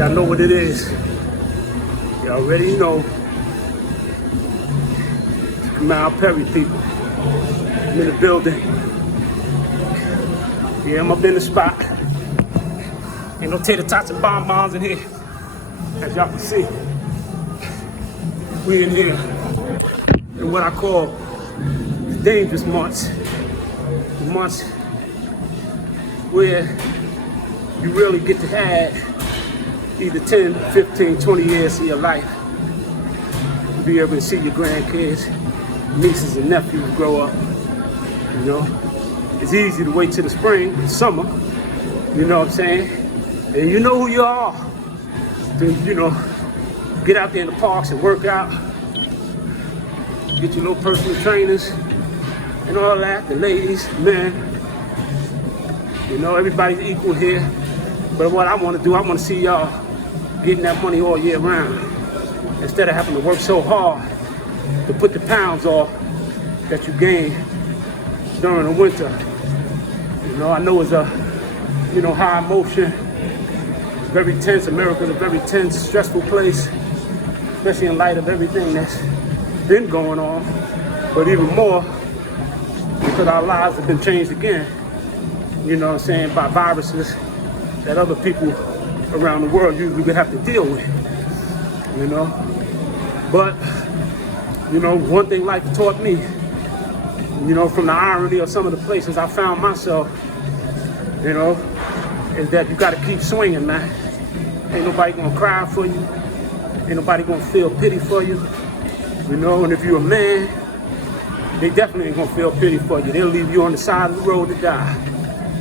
Y'all know what it is. You already know. Kamau Perry people. I'm in the building. Yeah, I'm up in the spot. Ain't no tater tots and bonbons in here. As y'all can see, we in here in what I call the dangerous months. The months where you really get to have either 10, 15, 20 years of your life. Be able to see your grandkids, nieces and nephews grow up. You know, it's easy to wait till the spring, the summer. You know what I'm saying? And you know who you are. To, you know, get out there in the parks and work out. Get your little personal trainers and all that. The ladies, the men. You know, everybody's equal here. But what I want to do, I want to see y'all getting that money all year round. Instead of having to work so hard to put the pounds off that you gain during the winter. You know, I know it's a, you know, high emotion, very tense. America's a very tense, stressful place, especially in light of everything that's been going on, but even more because our lives have been changed again, you know what I'm saying, by viruses that other people around the world usually would have to deal with, you know. But, you know, one thing life taught me, you know, from the irony of some of the places I found myself, you know, is that you got to keep swinging, man. Ain't nobody gonna cry for you. Ain't nobody gonna feel pity for you. You know, and if you're a man, they definitely ain't gonna feel pity for you. They'll leave you on the side of the road to die.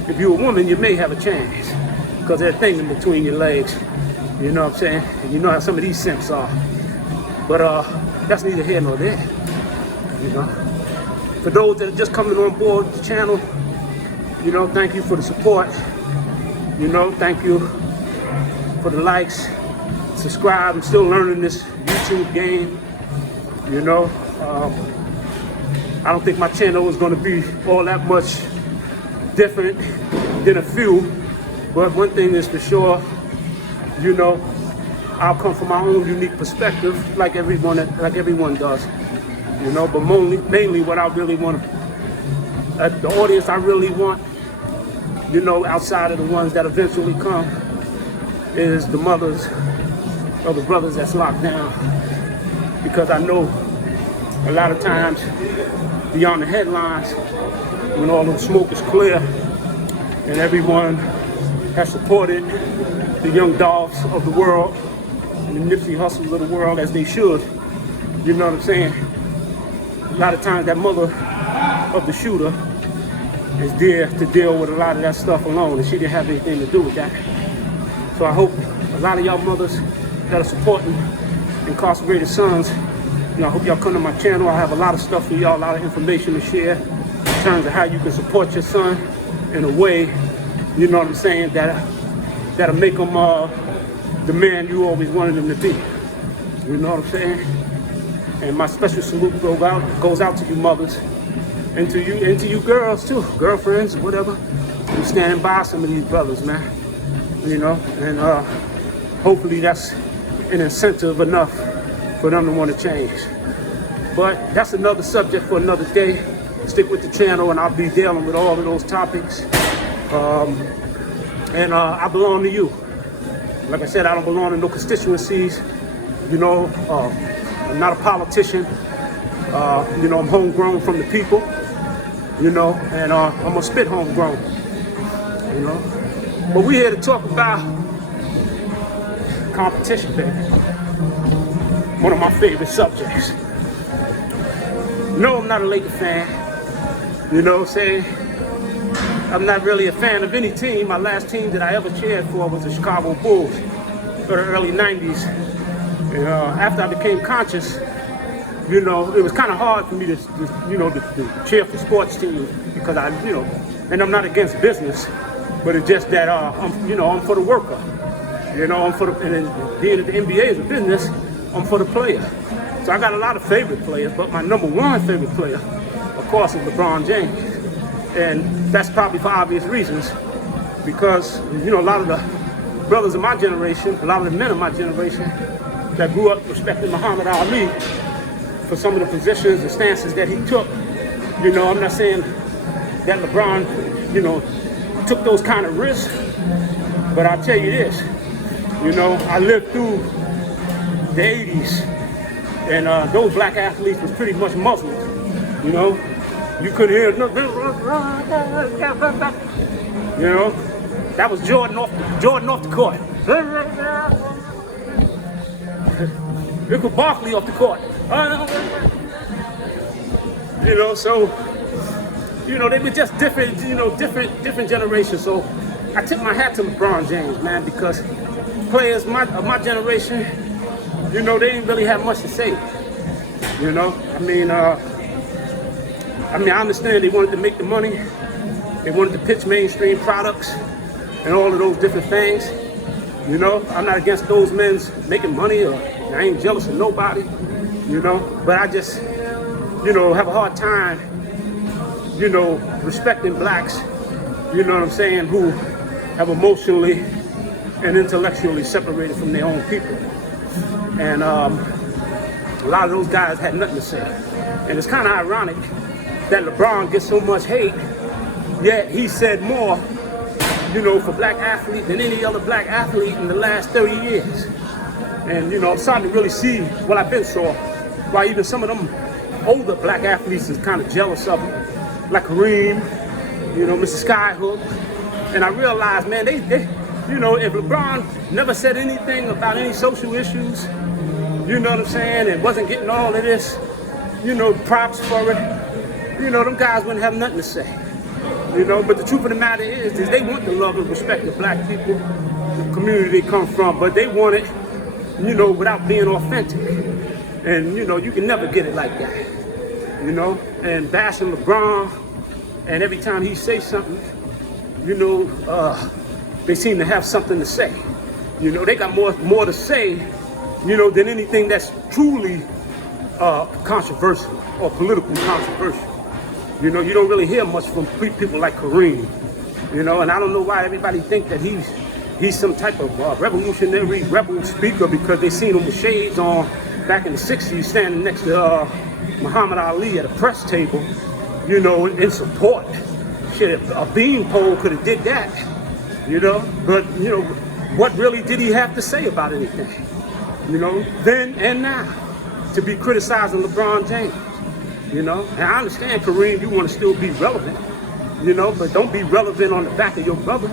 If you're a woman, you may have a chance because there's things in between your legs. You know what I'm saying? And you know how some of these simps are. But that's neither here nor there. You know. For those that are just coming on board with the channel, you know, thank you for the support. You know, thank you for the likes, subscribe. I'm still learning this YouTube game. You know, I don't think my channel is going to be all that much different than a few. But one thing is for sure, you know, I'll come from my own unique perspective, like everyone does. You know, but mainly what I really want, the audience I really want, you know, outside of the ones that eventually come, is the mothers or the brothers that's locked down. Because I know a lot of times beyond the headlines, when all of the smoke is clear and everyone has supported the young dogs of the world and the Nipsey Hussles of the world as they should, you know what I'm saying? A lot of times that mother of the shooter is there to deal with a lot of that stuff alone, and she didn't have anything to do with that. So I hope a lot of y'all mothers that are supporting incarcerated sons, you know, I hope y'all come to my channel. I have a lot of stuff for y'all, a lot of information to share in terms of how you can support your son in a way, you know what I'm saying, that'll make him the man you always wanted him to be. You know what I'm saying? And my special salute goes out to you mothers, and to you girls too, girlfriends, whatever. I'm standing by some of these brothers, man. You know, and hopefully that's an incentive enough for them to want to change. But that's another subject for another day. Stick with the channel and I'll be dealing with all of those topics. And I belong to you. Like I said, I don't belong to no constituencies. You know, I'm not a politician. You know, I'm homegrown from the people. You know, and I'm gonna spit homegrown. You know. But we're here to talk about competition, baby. One of my favorite subjects. No, I'm not a Laker fan. You know what I'm saying? I'm not really a fan of any team. My last team that I ever cheered for was the Chicago Bulls for the early 90s. And after I became conscious, you know, it was kind of hard for me to cheer for sports teams because you know, and I'm not against business. But it's just that I'm for the worker. You know, I'm for the, and then being that the NBA is a business, I'm for the player. So I got a lot of favorite players, but my number one favorite player, of course, is Lebron James. And that's probably for obvious reasons, because, you know, a lot of the brothers of my generation, a lot of the men of my generation that grew up respecting Muhammad Ali for some of the positions and stances that he took. You know, I'm not saying that LeBron, you know, took those kind of risks, but I'll tell you this, you know, I lived through the 80s, and those black athletes was pretty much muzzled, you know. You couldn't hear nothing, you know. That was Jordan off the court. It was Barkley off the court. You know, so, you know, they were just different, you know, different generations. So I tip my hat to LeBron James, man, because players of my generation, you know, they didn't really have much to say. You know, I mean, I understand they wanted to make the money. They wanted to pitch mainstream products and all of those different things. You know, I'm not against those men making money, or I ain't jealous of nobody, you know, but I just, you know, have a hard time, you know, respecting blacks, you know what I'm saying, who have emotionally and intellectually separated from their own people. And a lot of those guys had nothing to say. And it's kind of ironic that LeBron gets so much hate, yet he said more, you know, for black athletes than any other black athlete in the last 30 years. And, you know, I'm starting to really see what I've been saw, why even some of them older black athletes is kind of jealous of him, like Kareem, you know, Mr. Skyhook. And I realized, man, they you know, if LeBron never said anything about any social issues, you know what I'm saying, and wasn't getting all of this, you know, props for it, you know, them guys wouldn't have nothing to say. You know, but the truth of the matter is they want the love and respect of black people, the community they come from, but they want it, you know, without being authentic. And, you know, you can never get it like that, you know, and bashing LeBron, and every time he says something, you know, they seem to have something to say. You know, they got more to say, you know, than anything that's truly controversial or politically controversial. You know, you don't really hear much from people like Kareem, you know, and I don't know why everybody think that he's some type of revolutionary rebel speaker, because they seen him with shades on back in the 60s standing next to Muhammad Ali at a press table, you know, in support. Shit, a beanpole could have did that, you know, but, you know, what really did he have to say about anything, you know, then and now, to be criticizing LeBron James? You know, and I understand, Kareem, you want to still be relevant, you know, but don't be relevant on the back of your brother.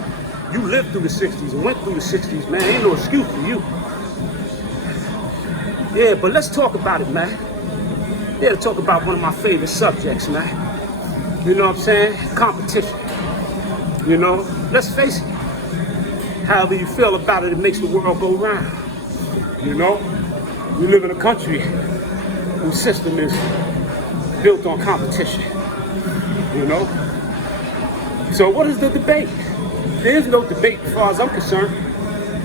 You lived through the 60s and went through the 60s, man. Ain't no excuse for you. Yeah, but let's talk about it, man. Yeah, to talk about one of my favorite subjects, man. You know what I'm saying? Competition. You know, let's face it. However you feel about it, it makes the world go round. You know, we live in a country whose system is built on competition, you know? So what is the debate? There is no debate as far as I'm concerned,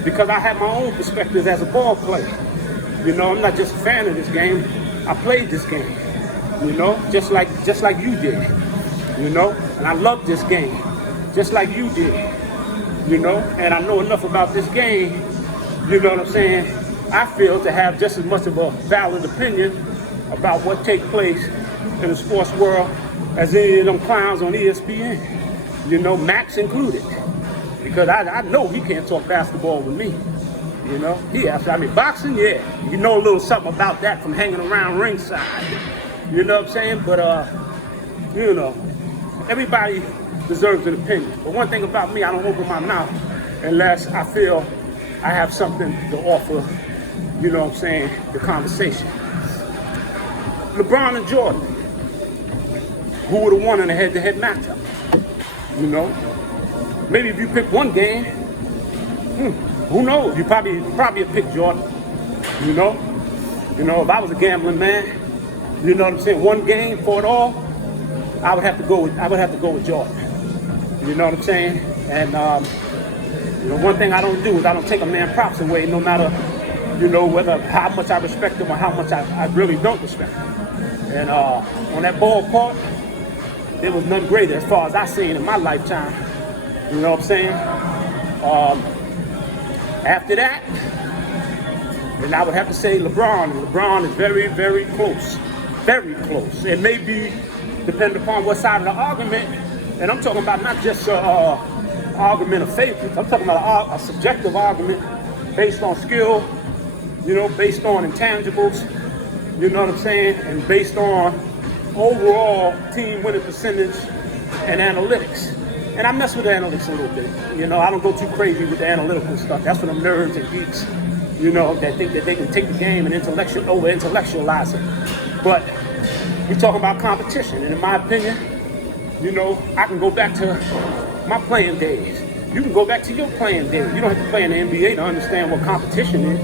because I have my own perspective as a ball player. You know, I'm not just a fan of this game, I played this game, you know, just like you did, you know? And I love this game, just like you did, you know? And I know enough about this game, you know what I'm saying, I feel, to have just as much of a valid opinion about what takes place in the sports world as any of them clowns on ESPN, you know, Max included, because I know he can't talk basketball with me, you know. I mean, boxing, yeah, you know a little something about that from hanging around ringside, you know what I'm saying, but, you know, everybody deserves an opinion, but one thing about me, I don't open my mouth unless I feel I have something to offer, you know what I'm saying, the conversation. LeBron and Jordan, who would have won in a head-to-head matchup? You know, maybe if you pick one game, who knows? You probably would pick Jordan. You know, if I was a gambling man, you know what I'm saying, one game for it all, I would have to go with Jordan. You know what I'm saying? And you know, one thing I don't do is I don't take a man props away, no matter, you know, whether how much I respect him or how much I really don't respect him. And on that ball court, there was none greater as far as I seen in my lifetime. You know what I'm saying? After that, then I would have to say LeBron. And LeBron is very, very close. Very close. It may be depending upon what side of the argument, and I'm talking about not just argument of favorites. I'm talking about a subjective argument based on skill, based on intangibles, you know what I'm saying, and based on overall team winning percentage and analytics. And I mess with the analytics a little bit. I don't go too crazy with the analytical stuff. That's for them nerds and geeks, that think that they can take the game and over-intellectualize it. But we're talking about competition, and in my opinion, I can go back to my playing days. You can go back to your playing days. You don't have to play in the NBA to understand what competition is.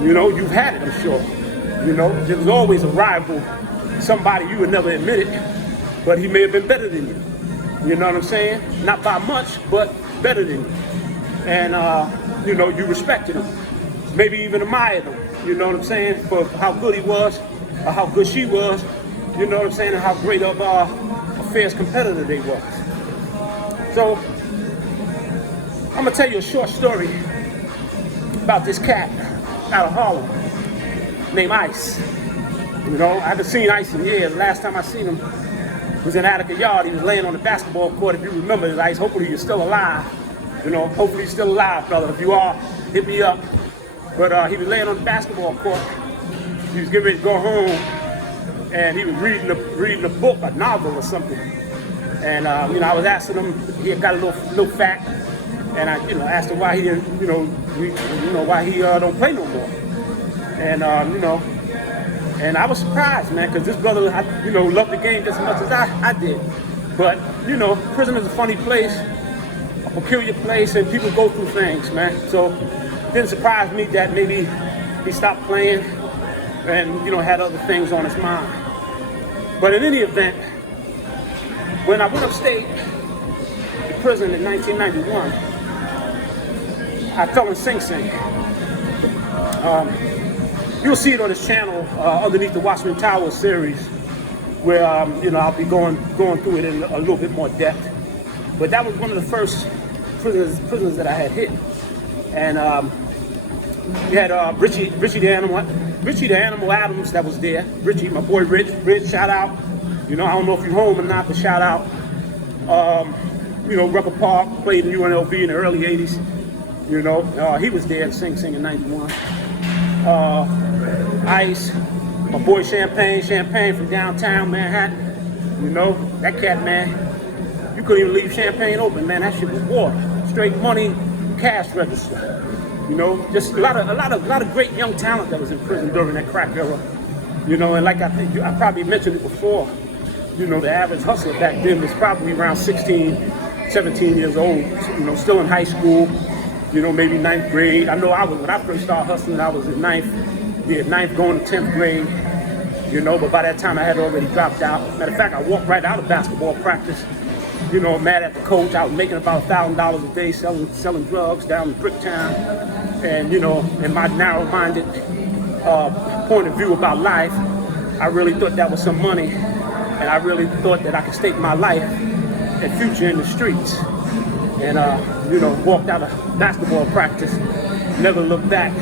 You've had it, I'm sure. There's always a rival, somebody you would never admit it, but he may have been better than you. You know what I'm saying? Not by much, but better than you. And, you respected him. Maybe even admired him, you know what I'm saying, for how good he was, or how good she was, you know what I'm saying, and how great of a fierce competitor they was. So, I'm gonna tell you a short story about this cat out of Harlem named Ice. I haven't seen Ice in years. Last time I seen him was in Attica Yard. He was laying on the basketball court. If you remember this, Ice, hopefully you're still alive. Hopefully you're still alive, brother. If you are, hit me up. But he was laying on the basketball court. He was getting ready to go home, and he was reading a book, a novel or something. And I was asking him, he had got a little fat, and I asked him why he didn't, why he don't play no more. And and I was surprised, man, because this brother, loved the game just as much as I did. But prison is a funny place, a peculiar place, and people go through things, man. So it didn't surprise me that maybe he stopped playing and had other things on his mind. But in any event, when I went upstate to prison in 1991, I fell in Sing Sing. You'll see it on this channel underneath the Watchman Tower series, where I'll be going through it in a little bit more depth. But that was one of the first prisons that I had hit, and we had Richie the Animal Adams that was there. Richie, my boy Rich, shout out. I don't know if you're home or not, but shout out. Rucker Park played in UNLV in the early '80s. He was there in Sing Sing in '91. Ice, my boy Champagne from downtown Manhattan. That cat, man, you couldn't even leave Champagne open, man. That shit was water, straight money, cash register. Just a lot of great young talent that was in prison during that crack era. And like I probably mentioned it before, the average hustler back then was probably around 16, 17 years old, still in high school, maybe 9th grade. I know when I first started hustling, I was in 9th going to 10th grade, but by that time I had already dropped out. Matter of fact, I walked right out of basketball practice, mad at the coach. I was making about $1,000 a day selling drugs down in Bricktown. And, in my narrow-minded point of view about life, I really thought that was some money. And I really thought that I could stake my life and future in the streets. And, walked out of basketball practice, never looked back.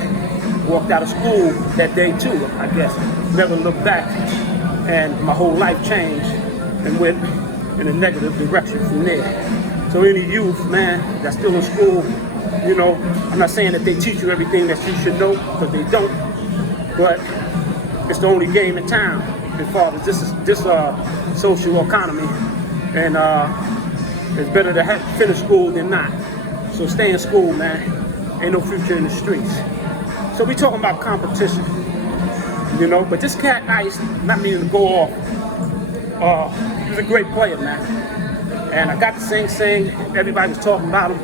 Walked out of school that day too, I guess. Never looked back. And my whole life changed and went in a negative direction from there. So any youth, man, that's still in school, I'm not saying that they teach you everything that you should know, because they don't. But it's the only game in town as far as this social economy. And it's better to finish school than not. So stay in school, man. Ain't no future in the streets. So we talking about competition, but this cat Ice, not meaning to go off, he's a great player, man. And I got to Sing, everybody was talking about him.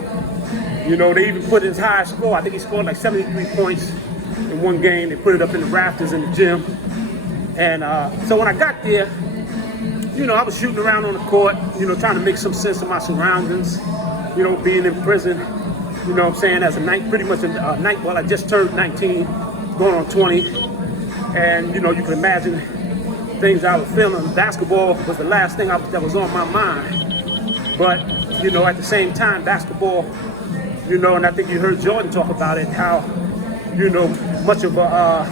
They even put his high score. I think he scored like 73 points in one game. They put it up in the rafters in the gym. And so when I got there, I was shooting around on the court, trying to make some sense of my surroundings, being in prison, what I'm saying, as pretty much I just turned 19, going on 20. And, you can imagine things I was feeling. Basketball was the last thing that was on my mind. But, at the same time, basketball You know, and I think you heard Jordan talk about it, how, you know, much of a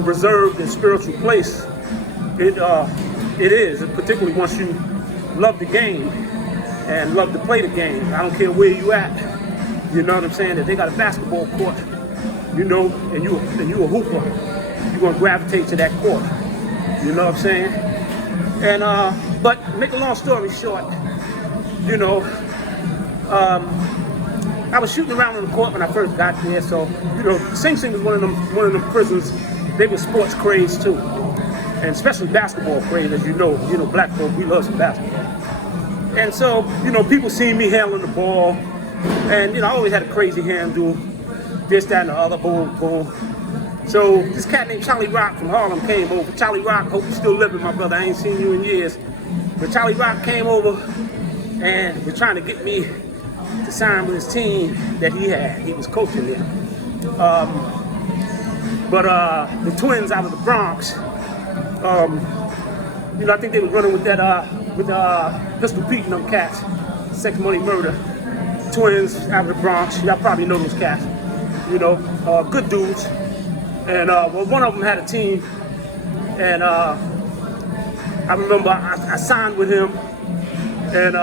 reserved and spiritual place it is, particularly once you love the game and love to play the game. I don't care where you at. You know what I'm saying? If they got a basketball court, you know, and you a hooper, you're gonna gravitate to that court. You know what I'm saying? And but make a long story short, you know, I was shooting around on the court when I first got there, so you know, Sing Sing was one of them prisons. They were sports crazed too, and especially basketball crazed, as you know, black folk, we love some basketball. And so, you know, people seeing me handling the ball, and you know, I always had a crazy handle, this, that, and the other, boom, boom. So this cat named Charlie Rock from Harlem came over. Charlie Rock, hope you're still living, my brother. I ain't seen you in years. But Charlie Rock came over and was trying to get me to sign with his team that he had. He was coaching there. But the Twins out of the Bronx, you know, I think they was running with that, Pistol Pete and them cats, Sex Money Murder. Twins out of the Bronx, y'all probably know those cats. You know, good dudes. And well, one of them had a team, and I remember I signed with him, and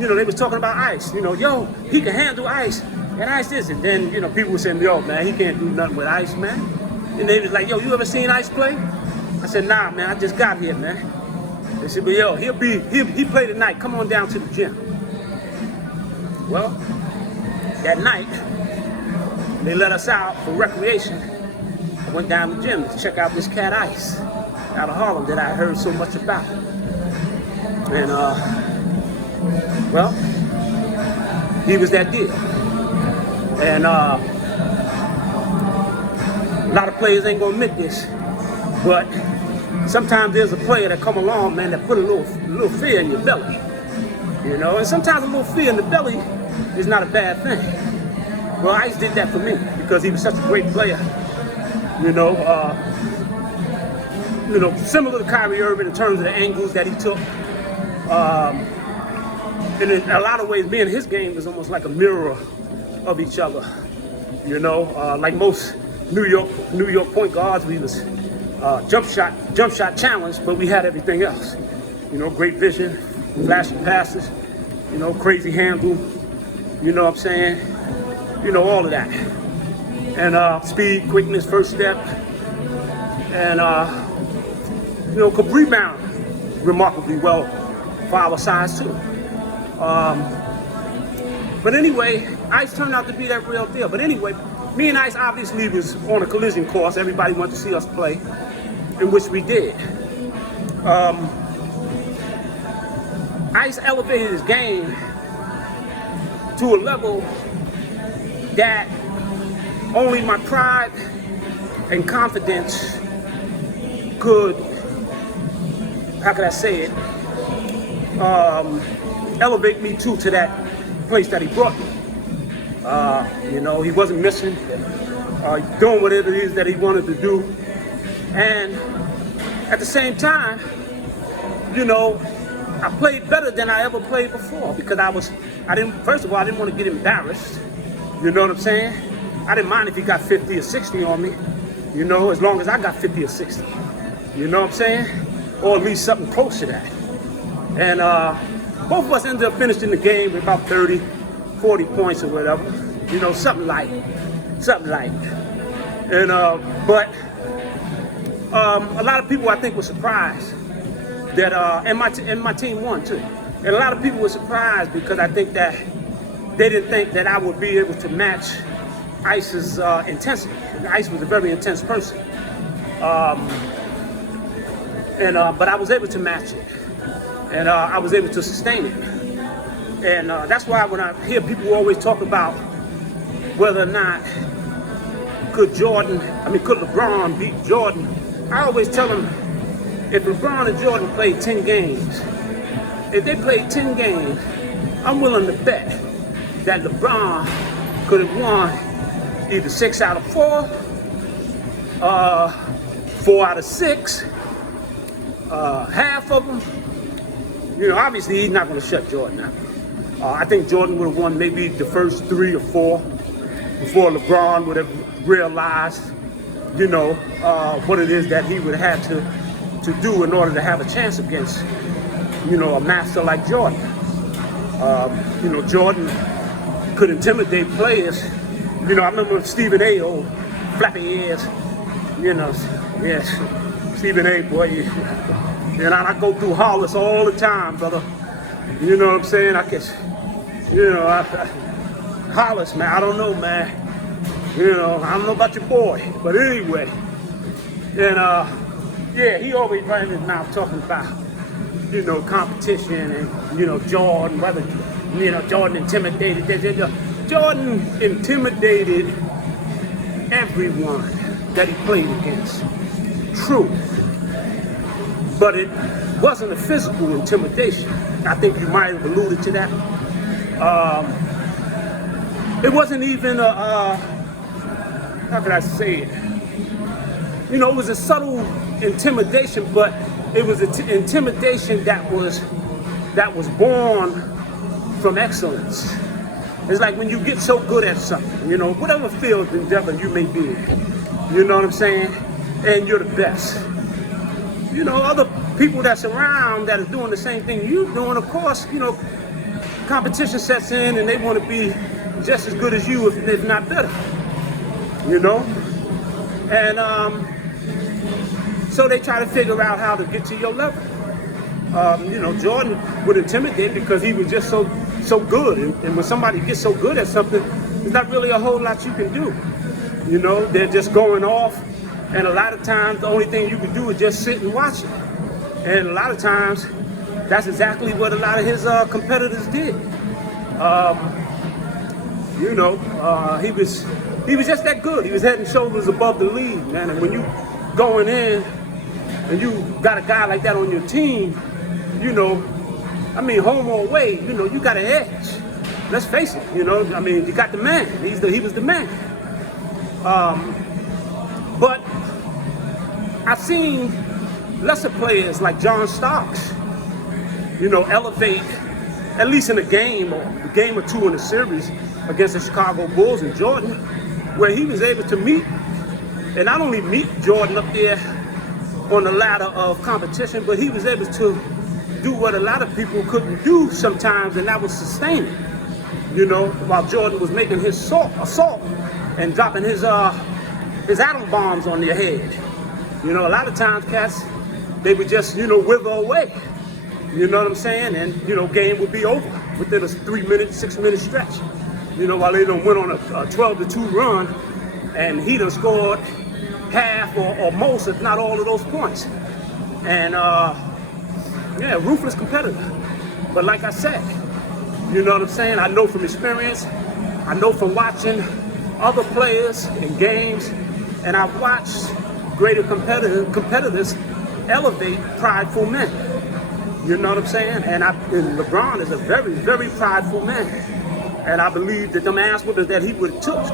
you know, they was talking about Ice. You know, yo, he can handle Ice, and Ice this. And then, you know, people were saying, yo, man, he can't do nothing with Ice, man. And they was like, yo, you ever seen Ice play? I said, nah, man, I just got here, man. They said, but yo, he play tonight. Come on down to the gym. Well, that night, they let us out for recreation. I went down to the gym to check out this cat Ice out of Harlem that I heard so much about. And well, he was that deal. And a lot of players ain't gonna admit this, but sometimes there's a player that come along, man, that put a little fear in your belly. You know, and sometimes a little fear in the belly is not a bad thing. Well, Ice did that for me because he was such a great player. You know, similar to Kyrie Irving in terms of the angles that he took. And in a lot of ways, me and his game was almost like a mirror of each other. You know, like most New York point guards, we was jump shot challenged, but we had everything else. You know, great vision, flashy passes, you know, crazy handle. You know what I'm saying? You know, all of that. And speed, quickness, first step, and you know, could rebound remarkably well for our size too. But anyway, Ice turned out to be that real deal. But anyway, me and Ice obviously was on a collision course. Everybody wanted to see us play, in which we did. Ice elevated his game to a level that only my pride and confidence could, how could I say it, elevate me to that place that he brought me. You know, he wasn't missing, doing whatever it is that he wanted to do. And at the same time, you know, I played better than I ever played before because first of all, I didn't want to get embarrassed. You know what I'm saying? I didn't mind if he got 50 or 60 on me, you know, as long as I got 50 or 60. You know what I'm saying? Or at least something close to that. And both of us ended up finishing the game with about 30, 40 points or whatever. You know, something like. And but a lot of people I think were surprised that and my team won too. And a lot of people were surprised because I think that they didn't think that I would be able to match Ice's intensity. Ice was a very intense person. But I was able to match it. And I was able to sustain it. And that's why when I hear people always talk about whether or not could LeBron beat Jordan, I always tell them, if LeBron and Jordan played 10 games, if they played 10 games, I'm willing to bet that LeBron could have won either 6 out of 4, 4 out of 6, half of them. You know, obviously he's not going to shut Jordan out. I think Jordan would have won maybe the first 3 or 4 before LeBron would have realized, what it is that he would have to do in order to have a chance against, a master like Jordan. Jordan could intimidate players. I remember Stephen A. old flappy ears, yes, Stephen A. boy. I go through Hollis all the time, brother. You know what I'm saying? I guess, Hollis, man, I don't know, man. I don't know about your boy, but anyway. And he always running his mouth talking about, competition and, Jordan, whether, Jordan intimidated. Jordan intimidated everyone that he played against. True. But it wasn't a physical intimidation. I think you might have alluded to that. It wasn't even how could I say it? It was a subtle intimidation, but it was an intimidation that was born from excellence. It's like when you get so good at something, whatever field endeavor you may be in, you know what I'm saying? And you're the best. Other people that's around that are doing the same thing you're doing, of course, competition sets in and they want to be just as good as you, if not better. And so they try to figure out how to get to your level. Jordan would intimidate because he was just so good. And when somebody gets so good at something, there's not really a whole lot you can do. They're just going off. And a lot of times, the only thing you can do is just sit and watch it. And a lot of times, that's exactly what a lot of his competitors did. He was just that good. He was head and shoulders above the league, man. And when you going in and you got a guy like that on your team, home or away, you got an edge. Let's face it, you got the man. He was the man. But I've seen lesser players like John Starks, elevate, at least in a game or two in a series against the Chicago Bulls and Jordan, where he was able to meet, and not only meet Jordan up there on the ladder of competition, but he was able to do what a lot of people couldn't do sometimes, and that was sustain it. While Jordan was making his assault and dropping his atom bombs on your head. A lot of times, cats, they would just, wither away. You know what I'm saying? And, game would be over within a 6-minute stretch. While they done went on a 12-2 run, and he done scored half or most, if not all of those points. And, ruthless competitor. But like I said, you know what I'm saying? I know from experience, I know from watching other players in games, and I've watched greater competitors elevate prideful men. You know what I'm saying? And LeBron is a very, very prideful man. And I believe that them ass whoopers that he would have took,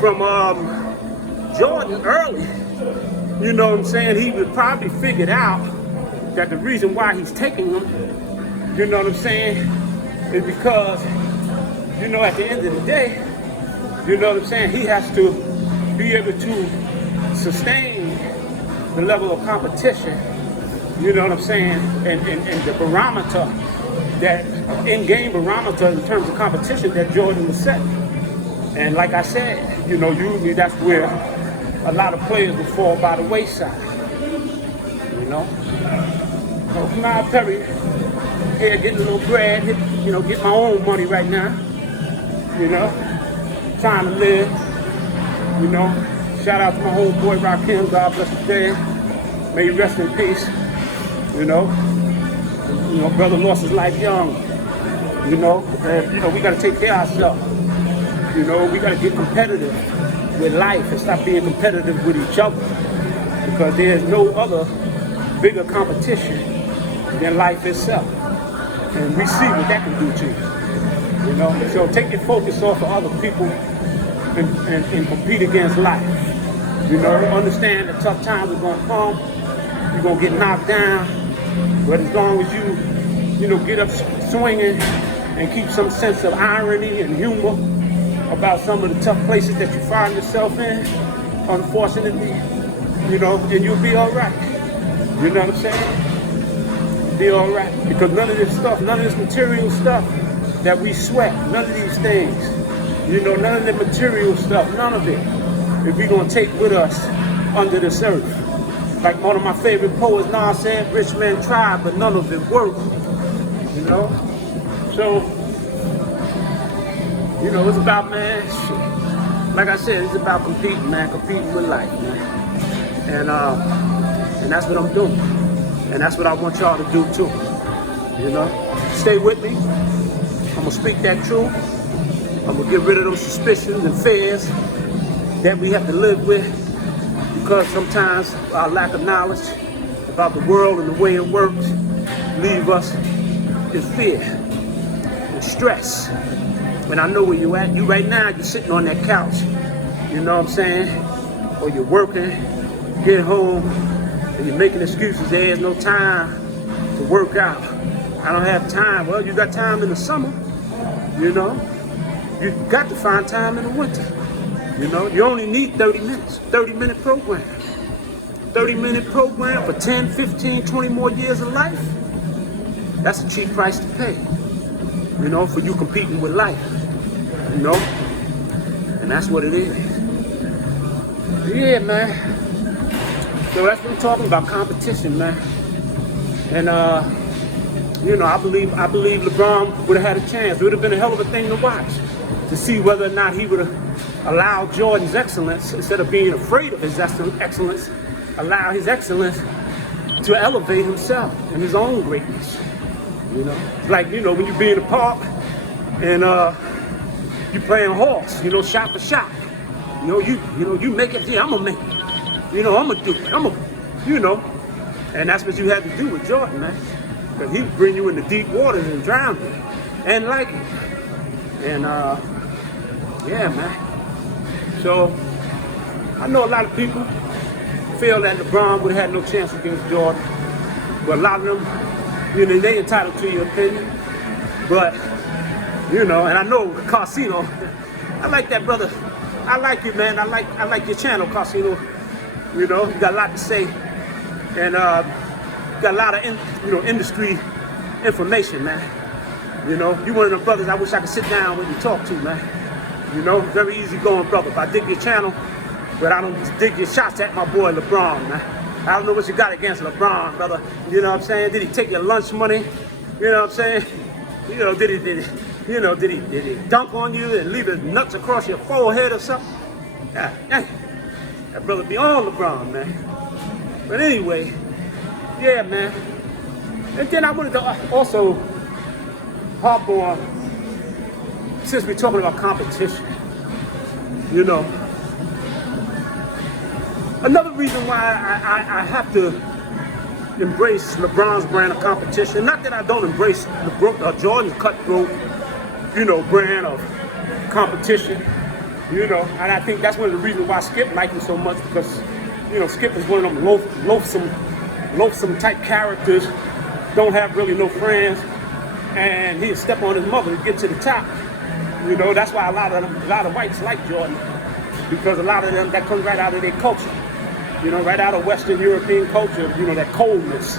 from Jordan early, you know what I'm saying? He would probably figured out that the reason why he's taking them, you know what I'm saying, is because, at the end of the day, you know what I'm saying, he has to be able to sustain the level of competition, you know what I'm saying, and the barometer, that in-game barometer in terms of competition that Jordan was setting. And like I said, usually that's where a lot of players will fall by the wayside, So Kamau Perry here getting a little bread, get my own money right now, trying to live, Shout out to my homeboy Rakim, God bless his dead. May he rest in peace, brother lost his life young, and, we got to take care of ourselves. We got to get competitive with life and stop being competitive with each other, because there's no other bigger competition than life itself. And we see what that can do to you. So take your focus off of other people and compete against life. Understand that tough times are going to come. You're going to get knocked down. But as long as you get up swinging and keep some sense of irony and humor about some of the tough places that you find yourself in, unfortunately, and you'll be all right. You know what I'm saying? You'll be all right. Because none of this stuff, none of this material stuff that we sweat, none of these things, none of the material stuff, none of it, if we're going to take with us under this earth. Like one of my favorite poets, Nas said, rich men try, but none of it worked. So, it's about, man, shit. Like I said, it's about competing, man, competing with life, man. And that's what I'm doing. And that's what I want y'all to do too. Stay with me. I'm gonna speak that truth. I'm gonna get rid of those suspicions and fears that we have to live with, because sometimes our lack of knowledge about the world and the way it works leave us in fear and stress. And I know where you at. You right now, you're sitting on that couch, you know what I'm saying? Or you're working, get home, and you're making excuses. There's no time to work out. I don't have time. Well, you got time in the summer, You got to find time in the winter. You only need 30 minutes, 30-minute program. 30-minute program for 10, 15, 20 more years of life. That's a cheap price to pay, for you competing with life, and that's what it is. Yeah, man. So that's what I'm talking about, competition, man. And, I believe LeBron would have had a chance. It would have been a hell of a thing to watch, to see whether or not he would have allowed Jordan's excellence, instead of being afraid of his excellence, allow his excellence to elevate himself and his own greatness. It's like, when you be in the park and you playing horse, shot for shot. You make it, yeah, I'm gonna make it. I'm gonna do it. And that's what you had to do with Jordan, man. Because he'd bring you into deep waters and drown you, and like it. And yeah, man. So I know a lot of people feel that LeBron would have had no chance against Jordan, but a lot of them, they entitled to your opinion. But and I know Carsino, I like that brother. I like you, man. I like your channel, Carsino. You got a lot to say, and got a lot of industry information, man. You one of the brothers I wish I could sit down with and talk to, man. Very easy going brother. But I dig your channel, but I don't dig your shots at my boy LeBron, man. I don't know what you got against LeBron, brother. You know what I'm saying? Did he take your lunch money? You know what I'm saying? Did he dunk on you and leave his nuts across your forehead or something? Yeah, that brother be on LeBron, man. But anyway, yeah, man. And then I wanted to also hop on, since we're talking about competition, another reason why I have to embrace LeBron's brand of competition, not that I don't embrace Jordan's cutthroat, brand of competition, and I think that's one of the reasons why Skip liked him so much, because, Skip is one of them loathsome type characters, don't have really no friends, and he'll step on his mother to get to the top. That's why a lot of whites like Jordan, because a lot of them, that comes right out of their culture, right out of Western European culture, that coldness,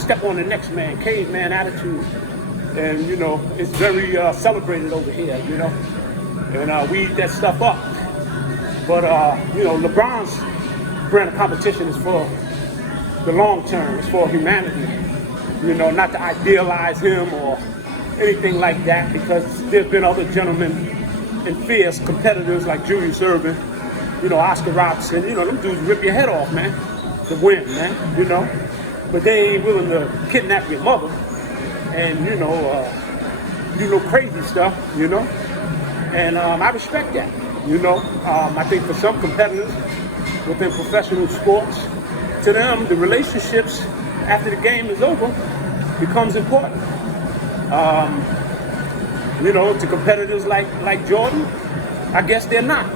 step on the next man, caveman attitude. And, it's very celebrated over here, and we eat that stuff up. But, LeBron's brand of competition is for the long term, it's for humanity, not to idealize him or anything like that, because there's been other gentlemen and fierce competitors like Julius Erving, Oscar Robertson, them dudes rip your head off, man, to win, man, but they ain't willing to kidnap your mother and, do crazy stuff, and I respect that, I think for some competitors within professional sports, to them, the relationships after the game is over becomes important. To competitors like Jordan, I guess they're not.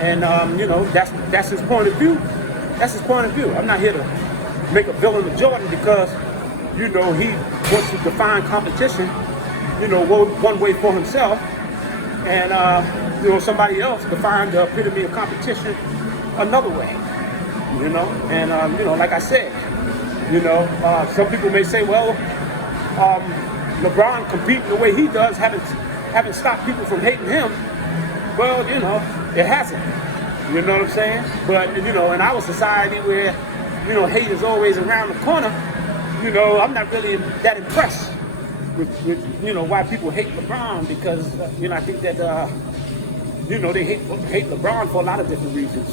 And, that's his point of view. That's his point of view. I'm not here to make a villain of Jordan because, he wants to define competition, one way for himself, and somebody else define the epitome of competition another way. And like I said, some people may say, well, LeBron competing the way he does haven't stopped people from hating him. Well, it hasn't. You know what I'm saying? But in our society where hate is always around the corner, I'm not really that impressed with why people hate LeBron, because I think that they hate LeBron for a lot of different reasons.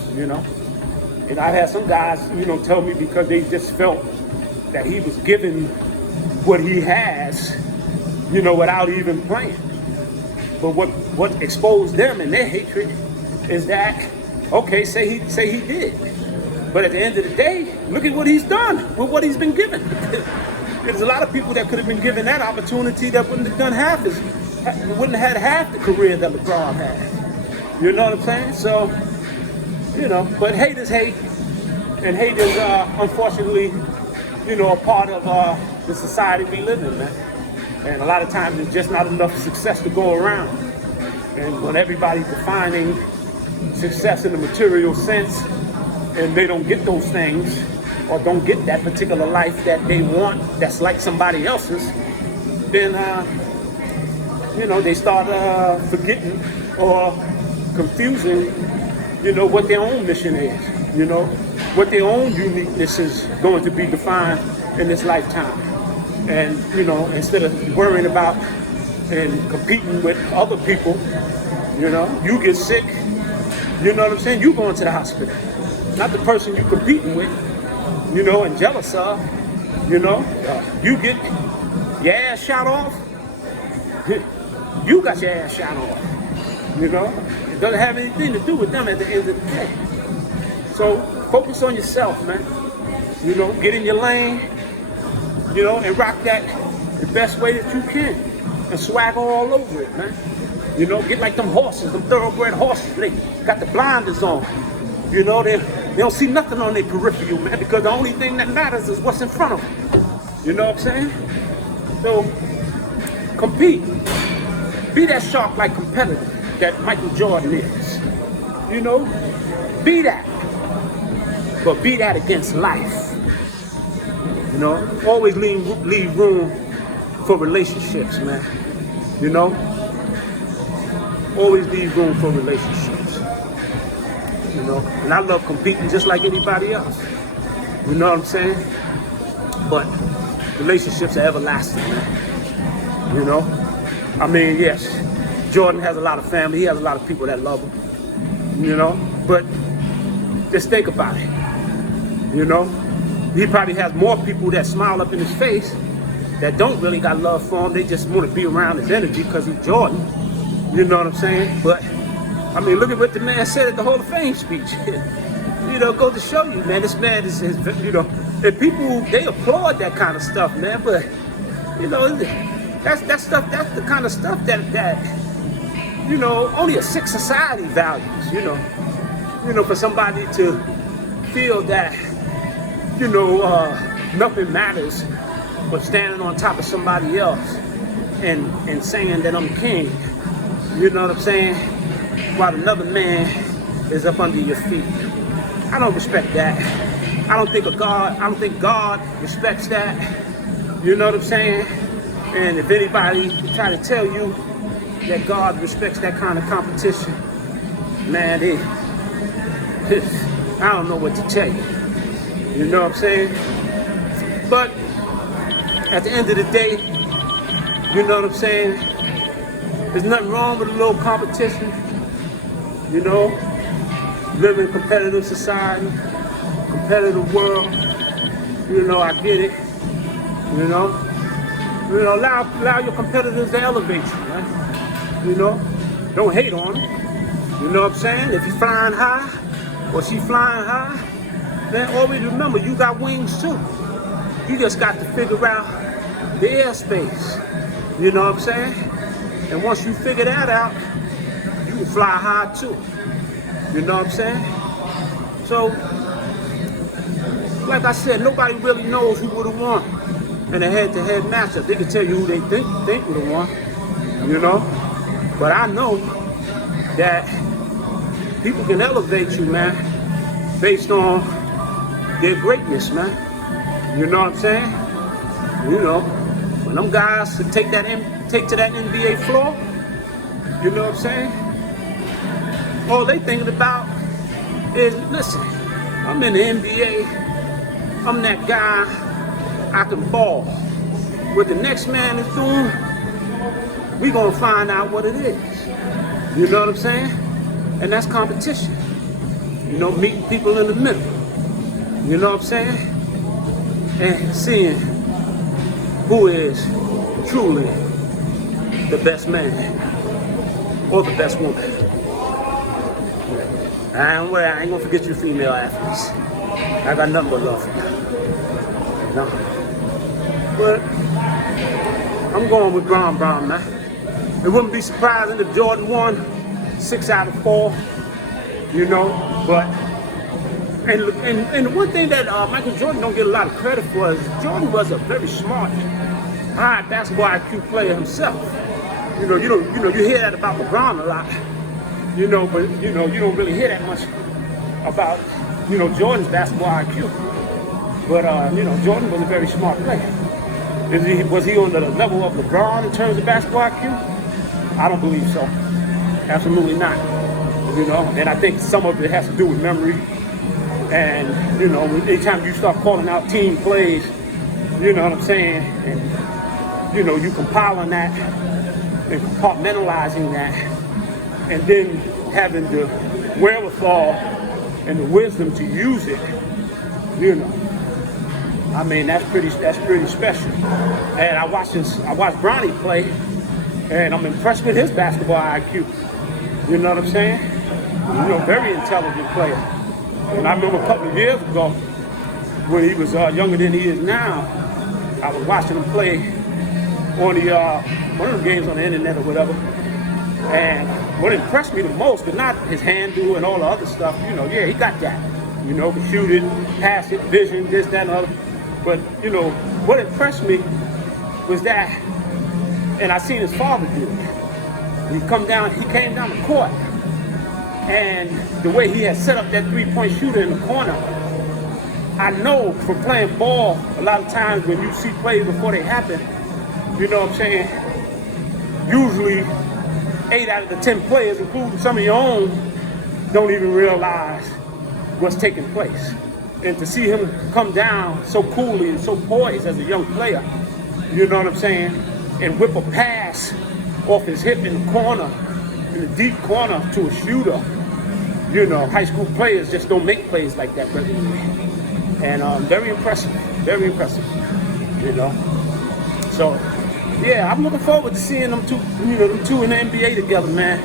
And I've had some guys tell me because they just felt that he was giving what he has without even playing. But what exposed them and their hatred is that, okay, say he did, but at the end of the day, look at what he's done with what he's been given. There's a lot of people that could have been given that opportunity that wouldn't have wouldn't have had half the career that LeBron had. You know what I'm saying? So, but hate is hate, and hate is unfortunately, a part of the society we live in, man. And a lot of times there's just not enough success to go around. And when everybody's defining success in the material sense, and they don't get those things, or don't get that particular life that they want that's like somebody else's, then they start forgetting or confusing what their own mission is, what their own uniqueness is going to be defined in this lifetime. And instead of worrying about and competing with other people, you get sick, you know what I'm saying, you going to the hospital, not the person you competing with, and jealous of. You get your ass shot off, you got your ass shot off. It doesn't have anything to do with them at the end of the day. So focus on yourself, man. Get in your lane, and rock that the best way that you can, and swagger all over it, man. Get like them horses, them thoroughbred horses. They got the blinders on. They don't see nothing on their peripheral, man, because the only thing that matters is what's in front of them. You know what I'm saying? So compete. Be that shark-like competitor that Michael Jordan is. Be that. But be that against life. Always leave room for relationships, man. Always leave room for relationships. And I love competing just like anybody else. You know what I'm saying? But relationships are everlasting, man. I mean, yes, Jordan has a lot of family. He has a lot of people that love him. But just think about it. He probably has more people that smile up in his face that don't really got love for him. They just want to be around his energy because he's Jordan. You know what I'm saying? But, I mean, look at what the man said at the Hall of Fame speech. Go to show you, man, this man is and people, they applaud that kind of stuff, man. But, that's stuff, that's the kind of stuff that only a sick society values, for somebody to feel that, nothing matters but standing on top of somebody else and saying that I'm king. You know what I'm saying? While another man is up under your feet. I don't respect that. I don't think God respects that. You know what I'm saying? And if anybody try to tell you that God respects that kind of competition, man, I don't know what to tell you. You know what I'm saying? But at the end of the day, you know what I'm saying? There's nothing wrong with a little competition. Live in a competitive society, competitive world. I get it. Allow your competitors to elevate you, man. Don't hate on them. You know what I'm saying? If you're flying high or she's flying high, then always remember you got wings too. You just got to figure out the airspace. You know what I'm saying? And once you figure that out, you can fly high too. You know what I'm saying? So, like I said, nobody really knows who would have won. in a head-to-head matchup. They can tell you who they think would have won, you know. But I know that people can elevate you, man, based on their greatness, man. You know what I'm saying? You know, when them guys take to that NBA floor, you know what I'm saying? All they thinking about is, listen, I'm in the NBA, I'm that guy, I can ball. What the next man is doing, we gonna find out what it is. You know what I'm saying? And that's competition. You know, meeting people in the middle. You know what I'm saying? And seeing who is truly the best man or the best woman. I ain't gonna forget you female athletes. I got nothing but love for you. You know? But I'm going with Brown, man. It wouldn't be surprising if Jordan won 6 out of 4, you know, but and the one thing that Michael Jordan don't get a lot of credit for is Jordan was a very smart, high basketball IQ player himself. You hear that about LeBron a lot, you know, but you don't really hear that much about, Jordan's basketball IQ. But Jordan was a very smart player. Was he on the level of LeBron in terms of basketball IQ? I don't believe so. Absolutely not. And I think some of it has to do with memory. And, anytime you start calling out team plays, you know what I'm saying? And, you compiling that and compartmentalizing that and then having the wherewithal and the wisdom to use it, I mean, that's pretty special. And I watched Bronny play, and I'm impressed with his basketball IQ. You know what I'm saying? Very intelligent player. And I remember a couple of years ago, when he was younger than he is now, I was watching him play on the one of the games on the internet or whatever. And what impressed me the most, but not his handle and all the other stuff, he got that. Could shoot it, pass it, vision, this, that, and other. But, what impressed me was that, and I seen his father do it. He came down the court, and the way he had set up that three-point shooter in the corner, I know from playing ball, a lot of times when you see plays before they happen, you know what I'm saying, usually 8 out of the 10 players, including some of your own, don't even realize what's taking place. And to see him come down so coolly and so poised as a young player, you know what I'm saying, and whip a pass off his hip in the corner, in the deep corner to a shooter. High school players just don't make plays like that regularly. And very impressive, So, yeah, I'm looking forward to seeing them two in the NBA together, man.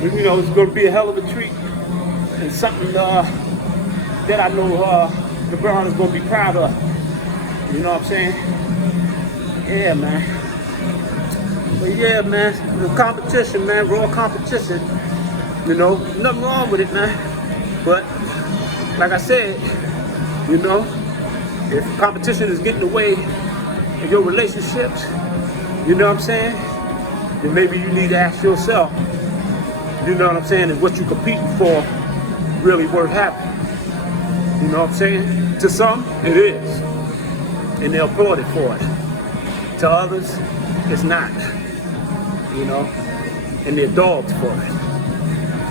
It's going to be a hell of a treat and something that I know LeBron is going to be proud of. You know what I'm saying? Yeah, man. But yeah, man, the competition, man, raw competition. Nothing wrong with it, man. But like I said, if competition is getting away in your relationships, you know what I'm saying, then maybe you need to ask yourself, you know what I'm saying, is what you're competing for really worth having? You know what I'm saying? To some, it is. And they're applauded for it. To others, it's not. And they're dogged for it.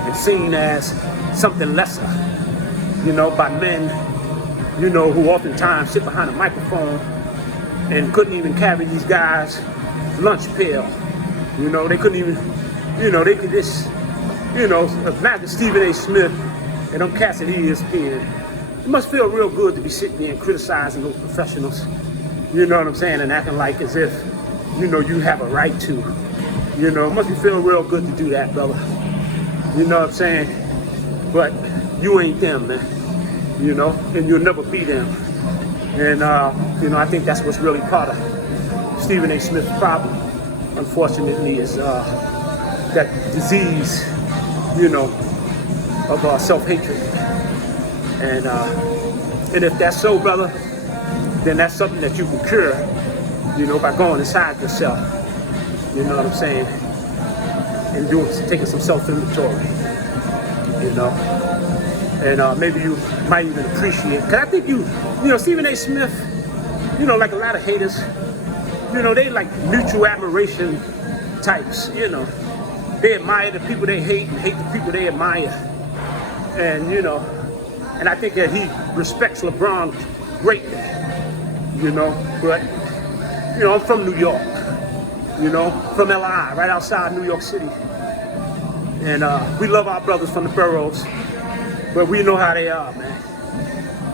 It's seen as something lesser, by men, who oftentimes sit behind a microphone and couldn't even carry these guys' lunch pail. They couldn't even, they could just, imagine Stephen A. Smith and them cats at ESPN. It must feel real good to be sitting there and criticizing those professionals, you know what I'm saying, and acting like as if, you have a right to. It must feel real good to do that, brother. You know what I'm saying? But you ain't them, man. And you'll never be them. And, I think that's what's really part of Stephen A. Smith's problem, unfortunately, is that disease, of self-hatred. And if that's so, brother, then that's something that you can cure you know, by going inside yourself, you know what I'm saying, and taking some self-inventory, you know, and maybe you might even appreciate, because I think you know, Stephen A. Smith, you know, like a lot of haters, you know, they like mutual admiration types, you know, they admire the people they hate and hate the people they admire, and you know, and I think that he respects LeBron greatly, you know, but, you know, I'm from New York, you know, from LI, right outside New York City. And we love our brothers from the boroughs, but we know how they are, man.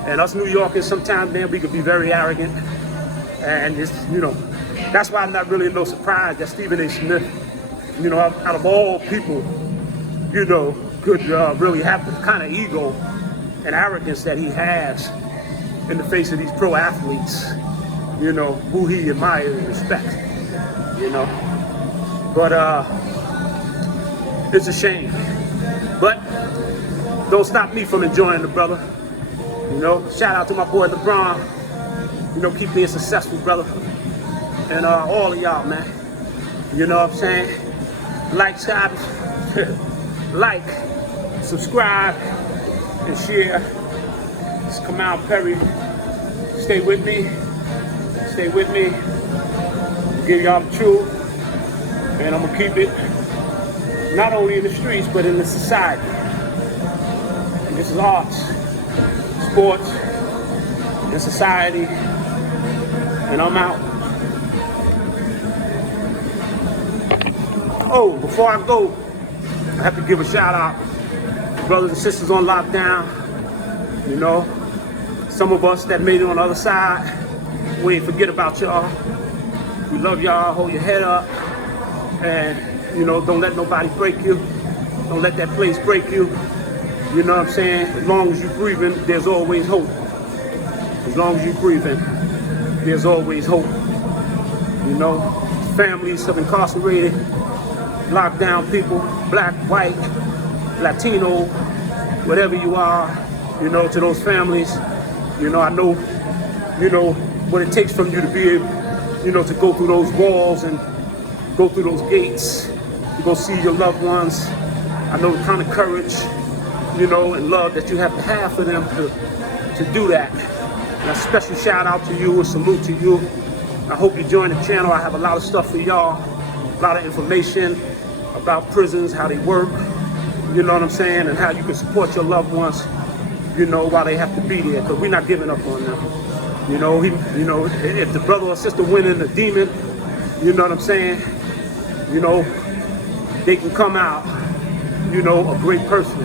And us New Yorkers, sometimes, man, we could be very arrogant. And it's, you know, that's why I'm not really no surprise that Stephen A. Smith, you know, out of all people, you know, could really have the kind of ego and arrogance that he has in the face of these pro athletes, you know, who he admires and respects, you know. But it's a shame. But don't stop me from enjoying the brother. You know, shout out to my boy LeBron. You know, keep being successful, brother. And all of y'all, man. You know what I'm saying? Like, like, subscribe, and share. It's Kamal Perry. Stay with me. Stay with me. Give y'all the truth. And I'm gonna keep it not only in the streets, but in the society. And this is arts, sports, and society. And I'm out. Oh, before I go, I have to give a shout out to brothers and sisters on lockdown. You know, some of us that made it on the other side, we ain't forget about y'all. We love y'all, hold your head up. And, you know, don't let nobody break you. Don't let that place break you. You know what I'm saying? As long as you're breathing, there's always hope. As long as you're breathing, there's always hope. You know, families of incarcerated, locked down people, black, white, Latino, whatever you are, you know, to those families, you know, I know, you know, what it takes from you to be able, you know, to go through those walls and go through those gates, to go see your loved ones. I know the kind of courage, you know, and love that you have to have for them to do that. And a special shout out to you, a salute to you. I hope you join the channel. I have a lot of stuff for y'all, a lot of information about prisons, how they work, you know what I'm saying, and how you can support your loved ones, you know, while they have to be there, because we're not giving up on them. You know, you know, if the brother or sister went in a demon, you know what I'm saying, you know, they can come out, you know, a great person,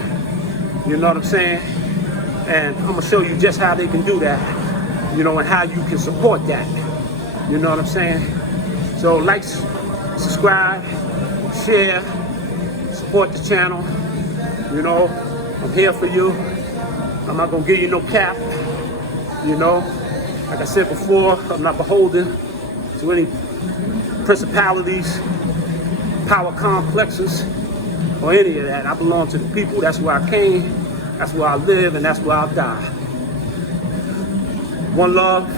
you know what I'm saying, and I'm gonna show you just how they can do that, you know, and how you can support that, you know what I'm saying. So like, subscribe, share, support the channel, you know, I'm here for you. I'm not gonna give you no cap, you know. Like I said before, I'm not beholden to any principalities, power complexes, or any of that. I belong to the people. That's where I came, that's where I live, and that's where I'll die. One love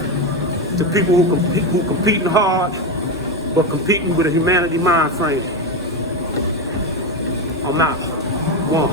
to people who competing hard, but competing with a humanity mind frame. I'm out. One.